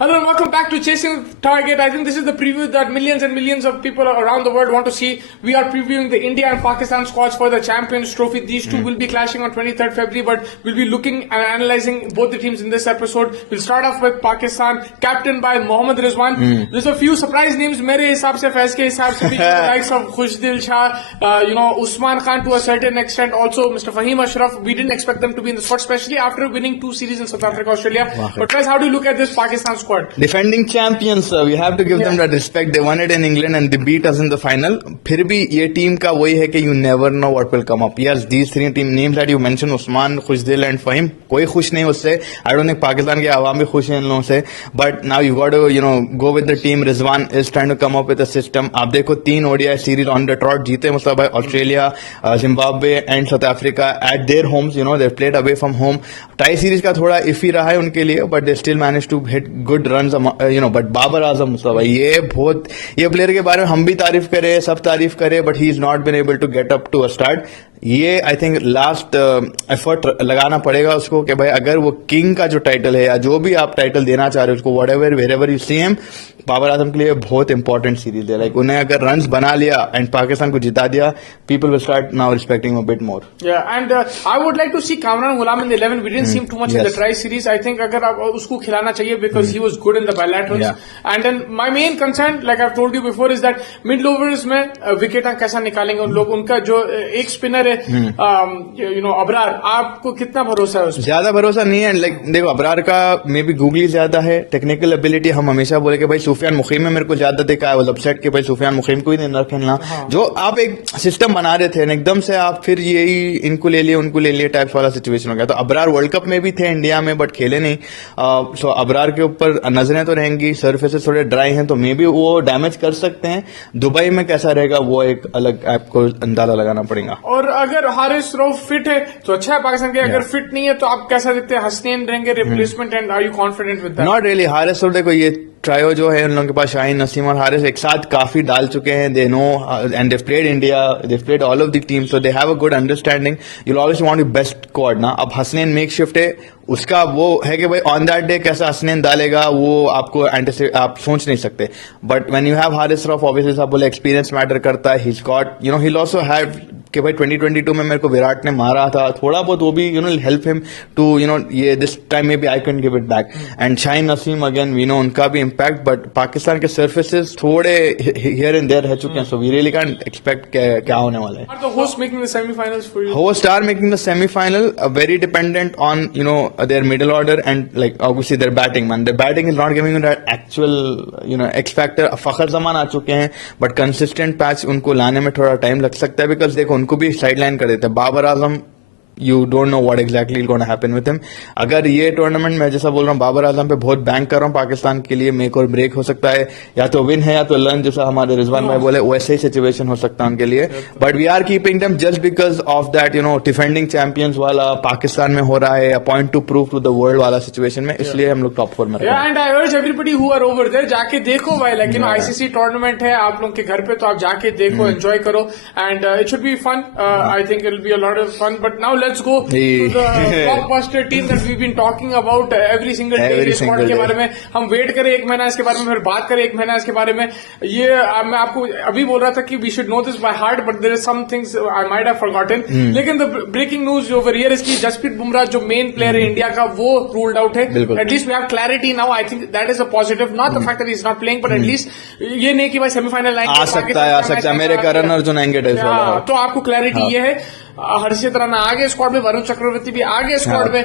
Hello and welcome back to Chasing the Target. I think this is the preview that millions and millions of people around the world want to see. We are previewing the India and Pakistan squads for the Champions Trophy. These two will be clashing on 23rd February, but we'll be looking and analyzing both the teams in this episode. We'll start off with Pakistan, captained by Mohammad Rizwan. There's a few surprise names. मेरे हिसाब से फैज के हिसाब से भी the likes of Khushdil Shah, Usman Khan to a certain extent, also Mr. Fahim Ashraf. We didn't expect them to be in the squad, especially after winning 2 series in South Africa, Australia. But guys, how do you look at this Pakistan squad? Defending champions, we have to give them that respect. They won it in England and they beat us in the final. फिर भी ये team का वही है कि you never know what will come up. Yes, these three team names that you mentioned, Usman, Khushdil and Fahim, कोई खुश नहीं उससे. I don't think पाकिस्तान के आवाम भी खुश हैं इन लोगों से. But now you got to go with the team. Rizwan is trying to come up with a system. आप देखो 3 ODI series on the trot जीते मतलब भाई Australia, Zimbabwe and South Africa at their homes. They played away from home. Tie series का थोड़ा iffy रहा है उनके लिए, but they still managed to hit good runs. But Babar Azam मतलब ये प्लेयर के बारे में हम भी तारीफ करें, सब तारीफ करें, but he is not been able to get up to a start. ये आई थिंक लास्ट एफर्ट लगाना पड़ेगा उसको कि भाई अगर वो किंग का जो टाइटल है या जो भी आप टाइटल देना चाह रहे हो उसको whatever wherever you see him, Babar Azam के लिए बहुत इंपॉर्टेंट सीरीज है. लाइक उन्हें अगर रन्स बना लिया एंड पाकिस्तान को जिता दिया, people will start now respecting a bit more. And I would like to see Kamran Ghulam in the 11. We didn't see him too much in the tri series. I think अगर आप उसको खिलाना चाहिए because he was good in the bilaterals. And then my main concern, like I have told you before, is that middle overs में wicket कैसा निकालेंगे उन लोग. उनका जो एक स्पिनर है अबरार, आपको कितना भरोसा है उसमें? ज्यादा भरोसा नहीं है. लाइक देखो अबरार का मे बी गूगली ज्यादा है. टेक्निकल एबिलिटी हम हमेशा बोले कि भाई सुफियान मुखीम में मेरे को ज्यादा देखा है. वो अपसेट के भाई सुफियान मुखीम को ही नहीं खेलना. जो आप एक सिस्टम बना रहे थे एकदम से आप फिर यही इनको ले लिए उनको ले लिए टाइप वाला सिचुएशन हो गया. तो अबरार वर्ल्ड कप में भी थे इंडिया में बट खेले नहीं. सो अबरार के ऊपर नजरें तो रहेंगी. सरफेसेस थोड़े ड्राई हैं तो मे बी वो डैमेज कर सकते हैं. दुबई में कैसा रहेगा वो एक अलग आपको अंदाजा लगाना पड़ेगा. और अगर हारिस रऊफ फिट है तो अच्छा है पाकिस्तान के. अगर फिट नहीं है तो आप कैसा देखते हैं? हसनैन रहेंगे replacement and are you confident with that? Not really. Haris Rauf देखो ये ट्रायो जो है उन लोगों के पास शाहीन नसीम और हारिस एक साथ काफी डाल चुके हैं. They know and they played India, they played all of the team, so they have a good understanding. You always want your best squad ना. अब हसनैन मेक शिफ्ट है, उसका वो है कि भाई ऑन दैट डे कैसा हसनैन डालेगा वो आपको आप सोच नहीं सकते. But when you have Haris Rauf obviously सब बोले एक्सपीरियंस मैटर करता है. He got he also have कि भाई 2022 में मेरे को विराट ने मारा था थोड़ा बहुत, वो भी हेल्प हिम टू ये दिस टाइम में भी I can give it back. And Shaheen Naseem again we know उनका भी इम्पैक्ट. बट पाकिस्तान के सर्फेसेस थोड़े हियर एंड देयर रह चुके हैं. So we really can expect क्या होने वाला है. Host making the semifinals for you? Host are making the semifinal. Very dependent on their middle order and like obviously their batting, man. Their batting is not giving you that actual X factor. फखर जमान आ चुके हैं but consistent patch उनको लाने में थोड़ा time लग सकता है because देखो उनको भी साइडलाइन कर देते हैं. Babar Azam you don't know what exactly is going to happen with him. अगर ये टूर्नामेंट मैं जैसा बोल रहा हूँ बाबर आजम पे बहुत बैंक कर रहा हूँ पाकिस्तान के लिए, मेक और ब्रेक हो सकता है. या तो विन है या तो लर्न, जैसा हमारे रिजवान भाई बोले वैसे ही सिचुएशन हो सकता है उनके लिए. But we are keeping them just because of that defending champions वाला पाकिस्तान में हो रहा है, point to prove to the world वाला सिचुएशन में, इसलिए हम लोग टॉप 4 में. And I urge everybody who are over there, जाके देखो भाई. लाइक आईसीसी टूर्नामेंट है आप लोग के घर पे, तो आप जाके देखो, एंजॉय करो and it should be fun. I think it will be a lot of fun. But now let's go the blockbuster team that we've been talking about every single day. इस स्क्वाड के बारे में हम wait करें 1 महीना इसके बारे में, फिर बात करें 1 महीना इसके बारे में. ये मैं आपको अभी बोल रहा था कि we should know this by heart, but there is some things I might have forgotten. लेकिन the breaking news over here is कि जसप्रीत बुमराह जो मेन प्लेयर है इंडिया का वो रूल्ड आउट है. At least we have clarity now. I think that is a positive. Not the fact that he is not playing, but at least ये नहीं कि भाई सेमीफाइनल लाइन आ सकता है. मेरे करण अर्जुन आएंगे तो आपको क्लैरिटी ये है. हर्षित राणा आगे स्क्वाड में, वरुण चक्रवर्ती भी आगे स्क्वाड में.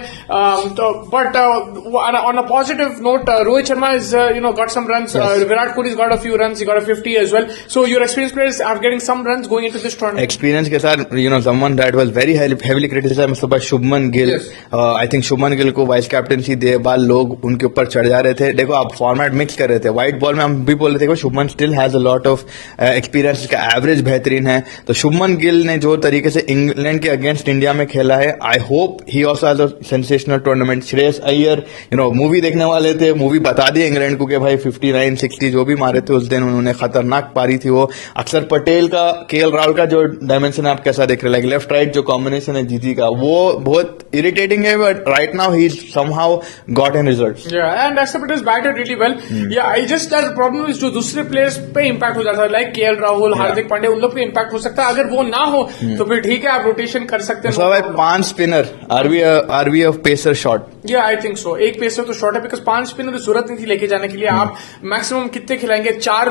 तो but on a positive note, Rohit Sharma is got some runs. Virat Kohli got a few runs. He got a 50 as well. So your experience players are getting some runs going into this tournament. Experience के साथ someone that was very heavily criticised by Shubman Gill. I think Shubman Gill को vice captaincy दे बाद लोग उनके ऊपर चढ़ जा रहे थे. देखो आप फॉर्मेट मिक्स कर रहे थे. व्हाइट बॉल में हम भी बोल रहे थे Shubman still has a lot of experience. का एवरेज बेहतरीन है. तो शुभमन गिल ने जो तरीके से इंग्लैंड के अगेंस्ट इंडिया में खेला है. I hope he also has a sensational tournament. Shreyas Iyer movie देखने वाले थे, मूवी बता दी इंग्लैंड को कि भाई 59, 60 जो भी मारे थे उस दिन उन्होंने खतरनाक पारी थी वो. अक्षर पटेल का, केएल राहुल का जो डायमेंशन है आप कैसा देख रहे हैं? लेफ्ट राइट जो कॉम्बिनेशन है जीती का वो बहुत इरिटेटिंग है, but right now he somehow got an result. Yeah, and Axar Patel batted really well. Yeah, I just that problem is जो दूसरे प्लेयर्स पे इम्पैक्ट हो जाता है, लाइक केएल राहुल, हार्दिक पांड्या, उन लोग पे इम्पैक्ट हो सकता है. अगर वो ना हो तो फिर ठीक है, आप रोटेशन कर सकते हैं. So भाई 5 spinner, are we a pacer short? या आई थिंक सो. एक पेसर तो शॉर्ट है, बिकॉज 5 स्पिनर की जरूरत नहीं थी लेके जाने के लिए. आप मैक्सिमम कितने खिलाएंगे? 4,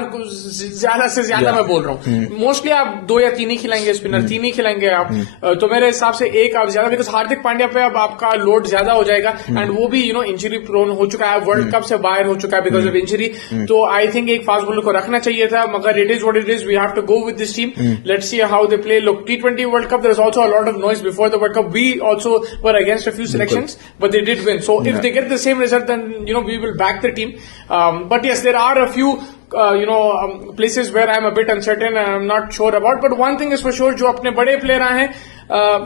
ज्यादा से ज्यादा मैं बोल रहा हूँ. मोस्टली आप 2 या 3 ही खिलाएंगे स्पिनर, 3 ही खिलाएंगे आप. तो मेरे हिसाब से एक आप ज्यादा, बिकॉज हार्दिक पांड्या पे अब आपका लोड ज्यादा हो जाएगा. एंड वो भी इंजरी प्रोन हो चुका है, वर्ल्ड कप से बाहर हो चुका है बिकॉज ऑफ इंजरी. तो आई थिंक एक फास्ट बॉलर को रखना चाहिए था, मगर it is what it is. We have to go with this team. Let's see how they play. Look, T20 world cup, there is also a lot of noise before the world cup. We also were against a few selections, but they did win. So if they get the same result, then we will back the team. But yes, there are a few places where I'm a bit uncertain and I'm not sure about. But one thing is for sure, जो अपने बड़े player आए हैं,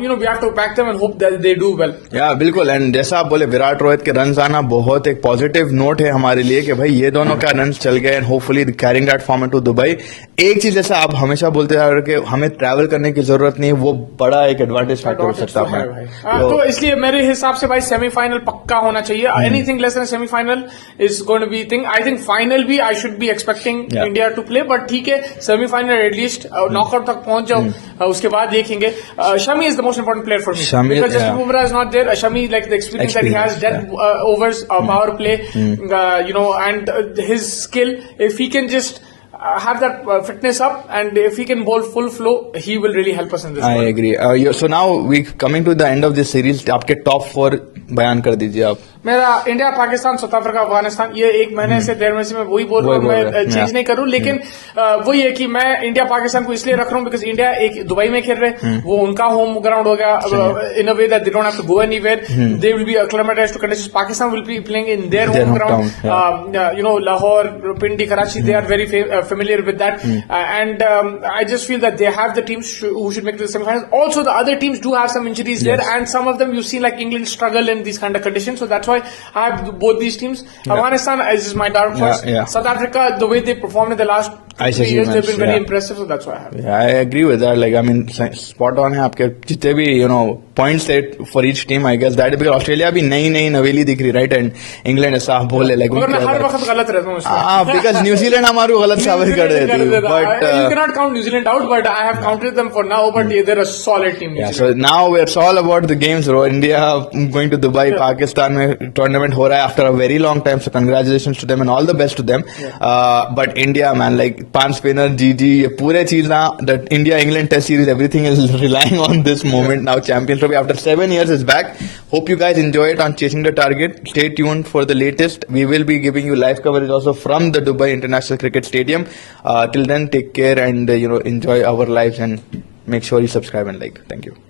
we have to back them and hope that they do well. या बिल्कुल. And जैसा आप बोले विराट रोहित के रन आना बहुत एक पॉजिटिव नोट है हमारे लिए कि भाई ये दोनों का रन चल गए and hopefully carrying that format to Dubai. एक चीज जैसा आप हमेशा बोलते आ रहे कि हमें ट्रैवल करने की जरूरत नहीं है, वो बड़ा एक एडवांटेज फैक्टर हो सकता है. तो इसलिए मेरे हिसाब से भाई सेमीफाइनल पक्का होना चाहिए. Anything less than semifinal is going to be thing. I think final भी I should be expecting India to play, but ठीक है, सेमीफाइनल एटलीस्ट नॉकआउट तक पहुंच जाओ, उसके बाद देखेंगे. Shami is the most important player for me. Shami, because Jasprit Bumrah is not there. Shami, like the experience that he has, dead overs, power play, and his skill, if he can just have that fitness up, and if he can bowl full flow, he will really help us in this. I agree. So now we coming to the end of this series. आपके top 4 बयान कर दीजिए आप. मेरा India, Pakistan, south Africa, Afghanistan, ये 1 महीने से 1.5 महीने से मैं वही बोल रहा हूँ. मैं चेंज नहीं करूँ, लेकिन वही है कि मैं इंडिया पाकिस्तान को इसलिए रख रहा हूँ बिकॉज इंडिया एक दुबई में खेल रहे, वो उनका होम ग्राउंड हो गया in a way that they don't have to go anywhere. They will be acclimatized to conditions. Pakistan will be playing in their home ground. Lahore, Pindi, Karachi, they are very familiar with that, and I just feel that they have the teams who should make the semifinals. Also, the other teams do have some injuries there, and some of them you've seen like England struggle in these kind of conditions. So that's why I have both these teams. Afghanistan is my dark horse. South Africa, the way they performed in the last 3 years, they've been very impressive. So that's why I have. Yeah, I agree with that. Like, I mean, spot on है आपके जितने भी points set for each team. I guess that because Australia भी नई नवेली दिख रही, right? And England ऐसा बोले like. मगर मैं हर वक्त गलत रहता हूँ उसमें. Because New Zealand हमारे गलत साबित कर देती है. But you cannot count New Zealand out, but I have counted them for now. But they're a solid team. Yeah, so now it's all about the games, bro. India going to Dubai, Pakistan में tournament हो रहा है after a very long time. So congratulations to them and all the best to them. But India, man, like 5 spinner, GG, ये पूरे चीज ना, that India England Test series, everything is relying on this moment now. Champions Trophy after 7 years is back. Hope you guys enjoy it on Chasing the Target. Stay tuned for the latest. We will be giving you live coverage also from the Dubai International Cricket Stadium. Till then, take care and enjoy our lives and make sure you subscribe and like. Thank you.